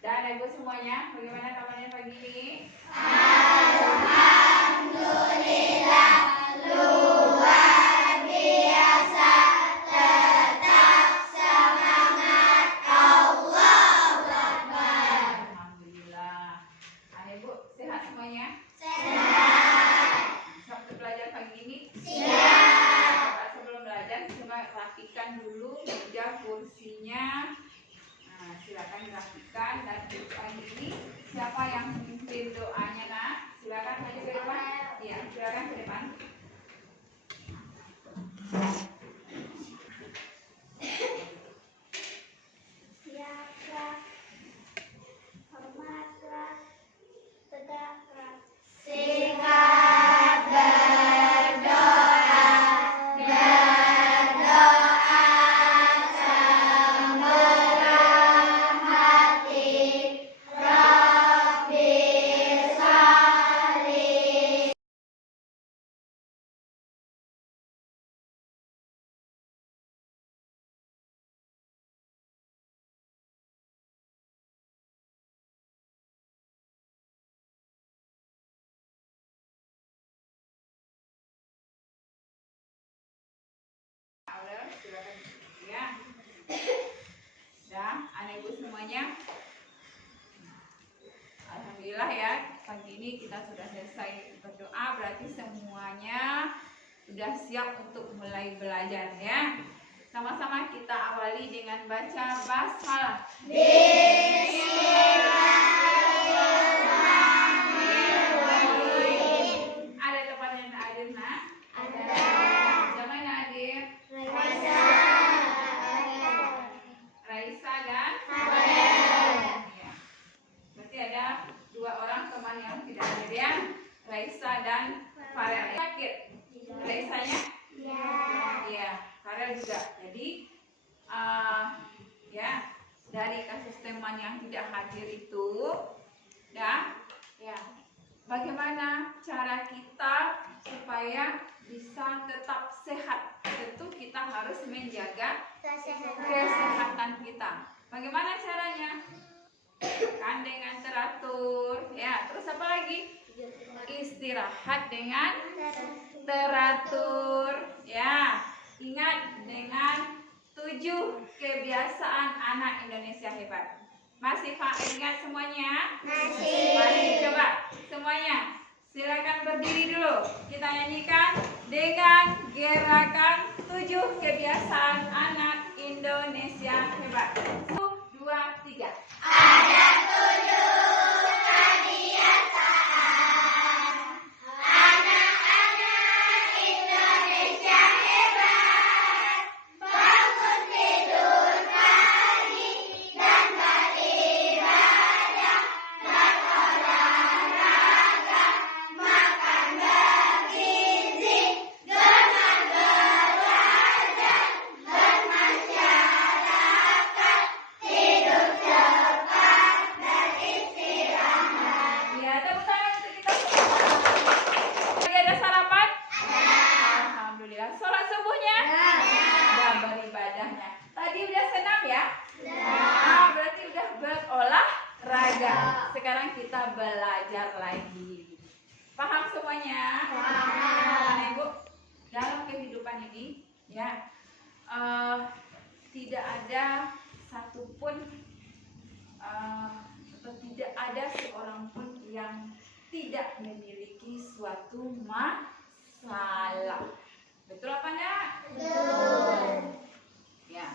Dan ibu semuanya, bagaimana kabarnya pagi ini? Alhamdulillah, luar biasa, tetap semangat, Allahu Akbar. Alhamdulillah. Anak ibu sehat semuanya? Sehat. Siap untuk belajar pagi ini? Siap. Sebelum belajar, coba rapikan dulu meja kursinya. Nah, silakan dirapikan. Dan pagi ini siapa yang memimpin doanya, nak? Silakan maju ke depan. Iya, silakan ke depan. Siaplah, hormatlah, tegaklah. Singkat berdoa, semurah hati, Rabbi sholli. Silakan. Ya. Dah, anak ibu semuanya. Alhamdulillah ya, pagi ini kita sudah selesai berdoa, berarti semuanya sudah siap untuk mulai belajar ya. Sama-sama kita awali dengan baca basmalah. Bismillahirrahmanirrahim. Ada tempatnya Nadir, nak? Ada. Zaman Nadir, Raisa dan Farel. ya. Berarti ada dua orang teman yang tidak hadir ya, Raisa dan Farel. Sakit Raisanya? Iya, Farel juga. Jadi ya, dari kasus teman yang tidak hadir itu, ya, bagaimana cara kita supaya bisa tetap sehat? Tentu kita harus menjaga kesehatan kita. Bagaimana caranya? Kan dengan teratur, ya. Terus apa lagi? Istirahat dengan teratur, ya. Ingat dengan 7 kebiasaan anak Indonesia hebat. Masih Pak ingat semuanya? Masih. Coba semuanya silakan berdiri dulu. Kita nyanyikan dengan gerakan 7 kebiasaan anak Indonesia hebat. 1, 2, 3. Ada 7 kebiasaan anak-anak Indonesia hebat. Bangun tidur pagi dan beribadah, berolahraga, makan bergizi, gemar belajar, bermasyarakat, tidur cepat, beristirahat. Ya, tepuk tangan untuk kita semua. Lagi ada sarapan? Alhamdulillah. Sholat subuhnya? Udah beribadahnya. Tadi udah senam ya? Berarti udah berolahraga. Sekarang kita belajar lagi. Paham semuanya? Paham. Ibu, dalam kehidupan ini ya, tidak ada satupun atau tidak ada seorang pun yang tidak memiliki suatu masalah. Betul apa enggak? Betul. Ya,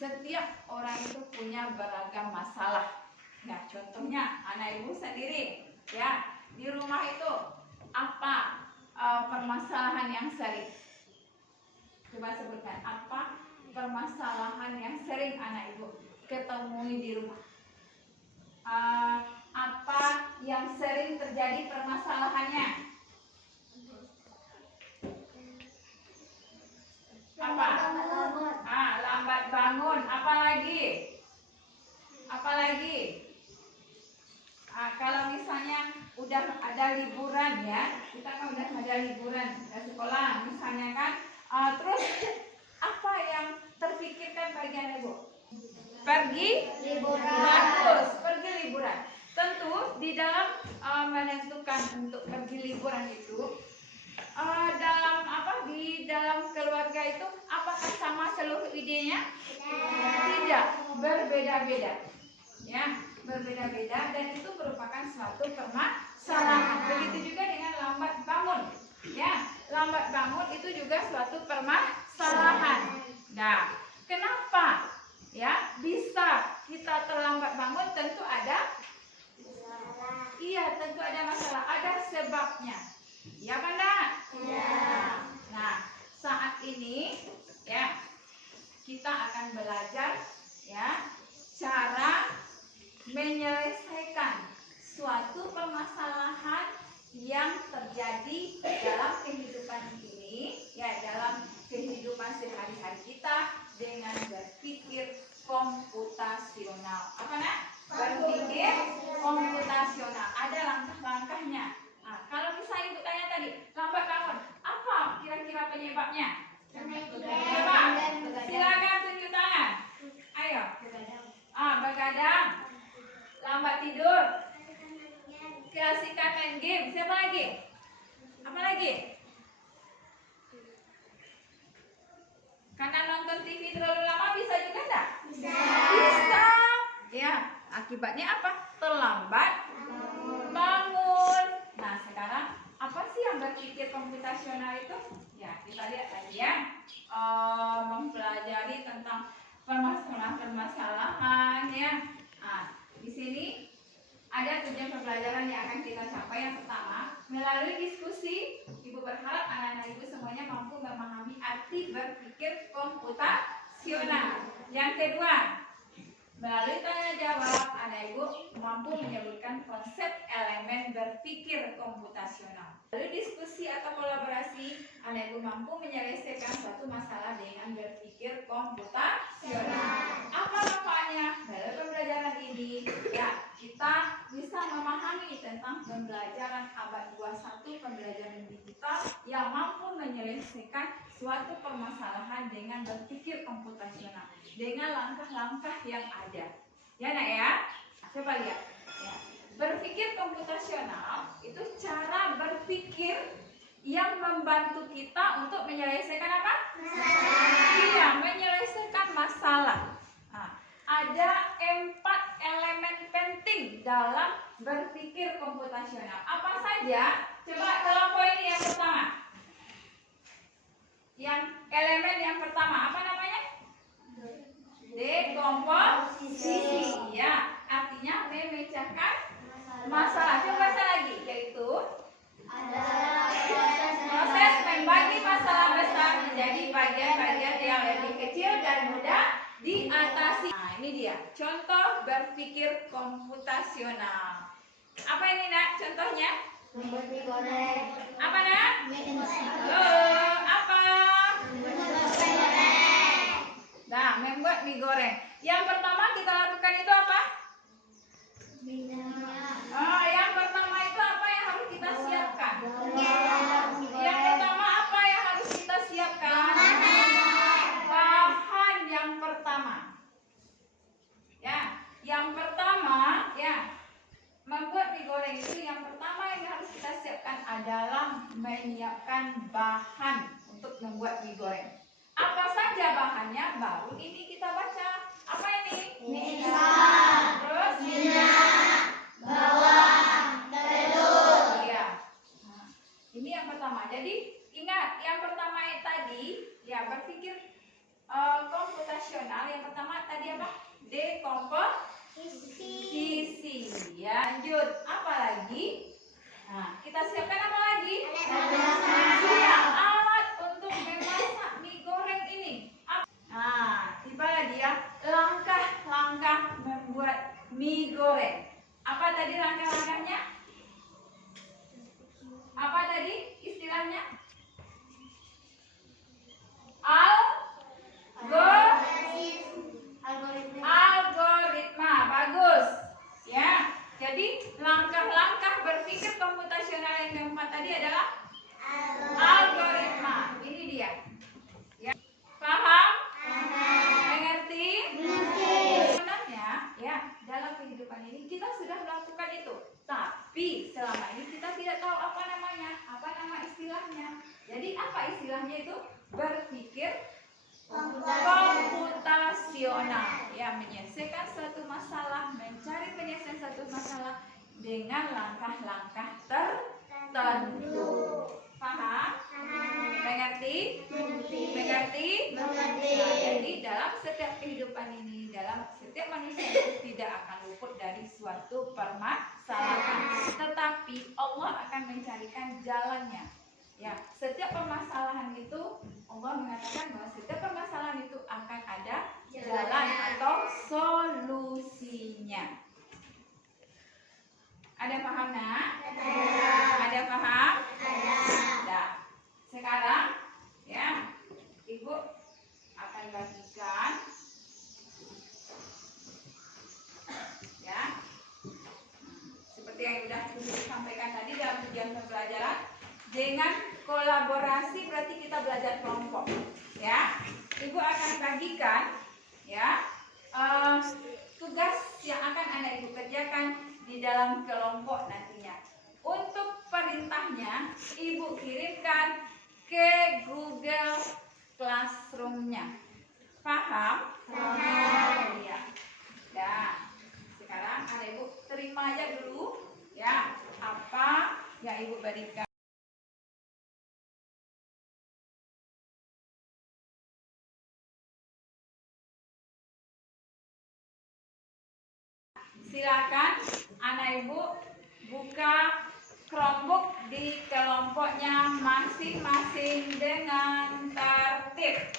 setiap orang itu punya beragam masalah. Ya, contohnya anak ibu sendiri, ya, di rumah itu apa permasalahan yang sering? Coba sebutkan apa permasalahan yang sering anak ibu ketemui di rumah? Apa yang sering terjadi permasalahannya? Apa? Lambat bangun. Apa lagi? Kalau misalnya udah ada liburan ya, kita kan udah ada liburan ke sekolah misalnya kan, terus apa yang terpikirkan bagian ibu? Pergi liburan. Bagus, pergi liburan. Tentu di dalam menentukan untuk pergi liburan itu dalam apa di dalam keluarga itu apakah sama seluruh idenya? Tidak, berbeda-beda. Ya, berbeda-beda dan itu merupakan suatu permasalahan. Begitu juga dengan lambat bangun. Ya, lambat bangun itu juga suatu permasalahan. Nah, kenapa ya bisa kita terlambat bangun? Tentu ada masalah, ada sebabnya. Ya kan, Nak? Nah, saat ini ya kita akan belajar ya cara menyelesaikan suatu permasalahan yang terjadi dalam kehidupan ini, ya dalam kehidupan sehari-hari kita dengan berpikir komputasional. Apa, Nak? Berpikir komputasional. Ada langkah-langkahnya. Nah, kalau misalnya Ibu tanya tadi, lambat bangun, apa kira-kira penyebabnya? Coba, silakan tunjuk tangan. Ayo. Begadang, lambat tidur, keasikan main game. Siapa lagi? Apa lagi? Karena nonton TV terlalu lama bisa juga enggak? Bisa. Ya, akibatnya apa? Terlambat bangun. Nah, sekarang apa sih yang berpikir komputasional itu? Ya, kita lihat tadi ya. Mempelajari tentang permasalahan ya. Nah, di sini ada tujuan pembelajaran yang akan kita capai. Yang pertama, melalui diskusi, Ibu berharap anak-anak Ibu semuanya mampu memahami arti berpikir komputasional. Yang kedua, melalui tanya jawab, anak Ibu mampu menyebutkan konsep elemen berpikir komputasional. Melalui diskusi atau kolaborasi, anak Ibu mampu menyelesaikan suatu masalah dengan berpikir komputasional. Apa manfaatnya? Dalam pembelajaran ini, ya kita bisa memahami tentang pembelajaran abad 21, pembelajaran digital yang mampu menyelesaikan suatu permasalahan dengan berpikir komputasional, dengan langkah-langkah yang ada. Ya, Nak ya? Coba lihat. Ya. Berpikir komputasional itu cara berpikir yang membantu kita untuk menyelesaikan apa? Iya, menyelesaikan masalah. Nah, ada 4 elemen penting dalam berpikir komputasional. Apa saja? Coba kelompok ini yang pertama. Yang elemen yang pertama apa namanya? Dekomposisi. Ya, artinya memecahkan masalah. Coba lagi, yaitu proses membagi masalah besar menjadi bagian-bagian yang lebih kecil dan mudah diatasi. Nah, ini dia contoh berpikir komputasional. Apa ini, Nak? Contohnya? Membuat mie goreng. Apa, Nak? Apa? Nah, membuat mie goreng. Yang pertama kita lakukan itu apa? Yang pertama itu apa yang harus kita siapkan? Yang pertama apa yang harus kita siapkan? Bahan yang pertama. Ya, yang pertama ya membuat mie goreng itu yang pertama yang harus kita siapkan adalah menyiapkan bahan untuk membuat mie goreng. Apa saja bahannya? Baru ini kita baca. Apa ini? Terus Bawang, telur. Iya. Nah, ini yang pertama. Jadi ingat yang pertama tadi ya berpikir komputasional. Yang pertama tadi apa? Dekomposisi. Ya, lanjut. Apa lagi? Nah, kita siapkan apa lagi? Iya, alat untuk memasak mie goreng ini. Nah, tibalah dia langkah-langkah membuat mie goreng. Apa tadi langkah-langkahnya? Apa tadi istilahnya? Algoritma. Bagus. Ya. Jadi langkah-langkah berpikir komputasional yang keempat tadi adalah algoritma. istilahnya itu berpikir komputasional, ya, menyelesaikan suatu masalah, mencari penyelesaian suatu masalah dengan langkah-langkah tertentu. Paham? Mengerti? Mengerti? Nah, jadi dalam setiap kehidupan ini, dalam setiap manusia itu tidak akan luput dari suatu permasalahan, tetapi Allah akan mencarikan jalannya. Ya, setiap permasalahan itu Allah mengatakan bahwa setiap permasalahan itu akan ada jalan atau solusinya. Ada paham, nak? Ada paham? Ada. Sekarang, ya, Ibu akan bagikan, ya, seperti yang sudah Ibu sampaikan tadi dalam tujuan pembelajaran. Dengan kolaborasi berarti kita belajar kelompok, ya. Ibu akan bagikan, ya, tugas yang akan Anda Ibu kerjakan di dalam kelompok nantinya. Untuk perintahnya Ibu kirimkan ke Google Classroom-nya. Paham? Iya. Dan sekarang Anda Ibu terima aja dulu, ya, apa yang Ibu berikan. Silakan anak ibu buka Chromebook di kelompoknya masing-masing dengan tertib.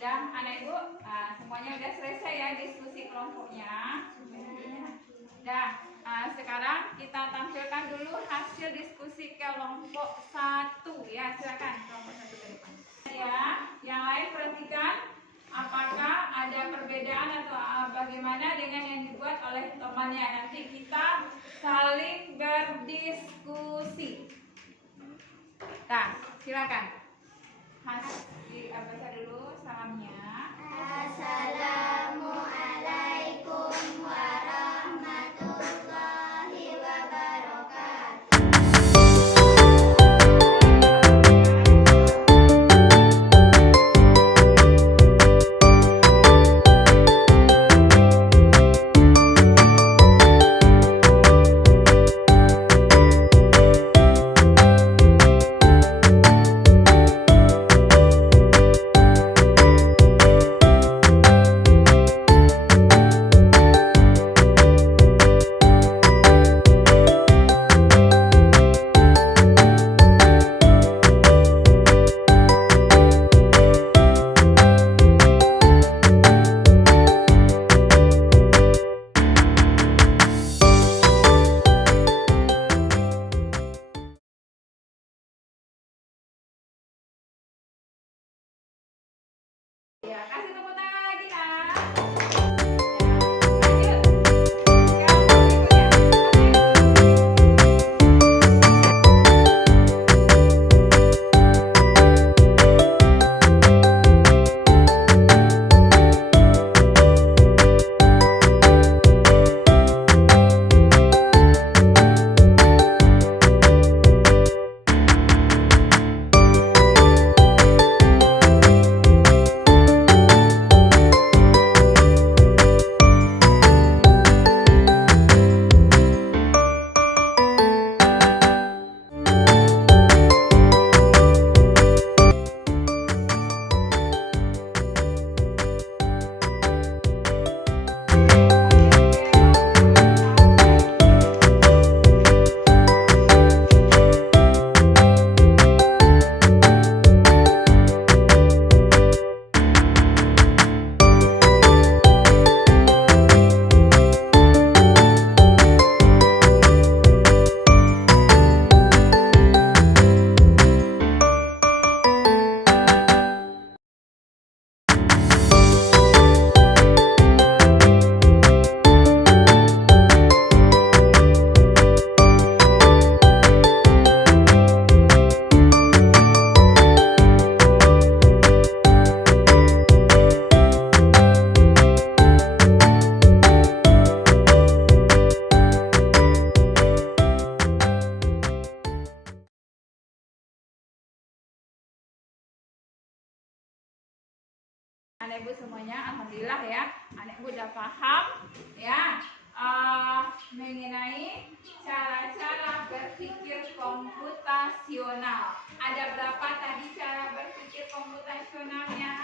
Dan anak ibu semuanya udah selesai ya diskusi kelompoknya. Dan sekarang kita tampilkan dulu hasil diskusi kelompok 1, ya. Silakan kelompok 1 ke depan. Ya, yang lain perhatikan apakah ada perbedaan atau bagaimana dengan yang dibuat oleh temannya. Nanti kita saling berdiskusi. Nah, silakan. Baca dulu salamnya. Assalamualaikum warahmatullahi wabarakatuh. Alhamdulillah ya, anak ibu udah paham ya mengenai cara-cara berpikir komputasional. Ada berapa tadi cara berpikir komputasionalnya?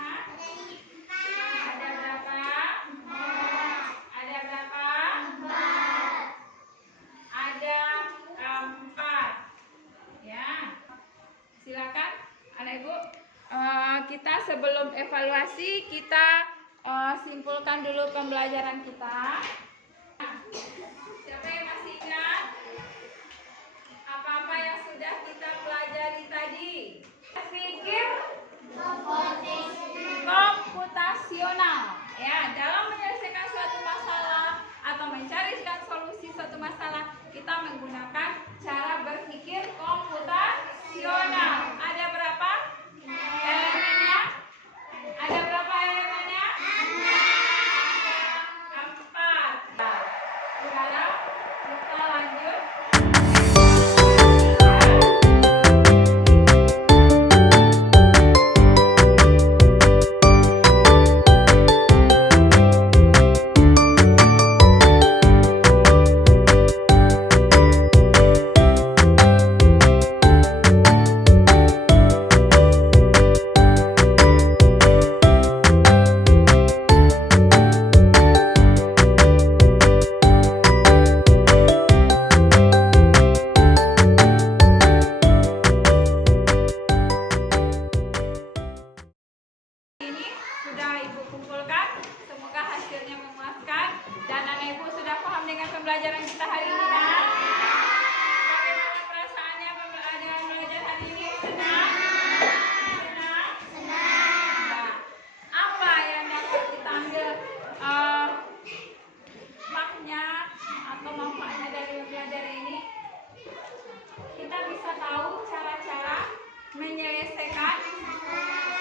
Ada berapa? Ada berapa? Ada 4. Ya. Silakan anak ibu. Kita sebelum evaluasi kita simpulkan dulu pembelajaran kita. Siapa yang masih ingat apa-apa yang sudah kita pelajari tadi? Berpikir komputasional. Ya, dalam menyelesaikan suatu masalah atau mencarikan solusi suatu masalah, kita menggunakan cara berpikir komputasional. Ada berapa elemennya? Ada berapa elemennya? 4. Sekarang kita lanjut. Pembelajaran kita hari ini kan? Bagaimana perasaannya dengan belajar hari ini? Senang? Senang? Nah, apa yang dapat kita ambil makna atau manfaatnya dari belajar ini? Kita bisa tahu cara-cara menyelesaikan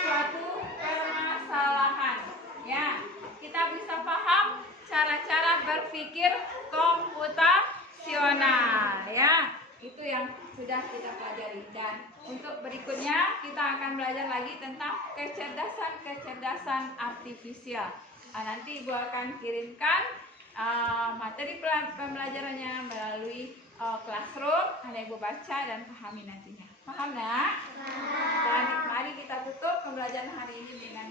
suatu permasalahan. Ya, kita bisa paham cara-cara berpikir komputasional ya, itu yang sudah kita pelajari. Dan untuk berikutnya kita akan belajar lagi tentang kecerdasan artifisial. Nanti Ibu akan kirimkan materi pembelajarannya melalui classroom. Ibu baca dan pahami nantinya. Paham nak? Dan mari kita tutup pembelajaran hari ini dengan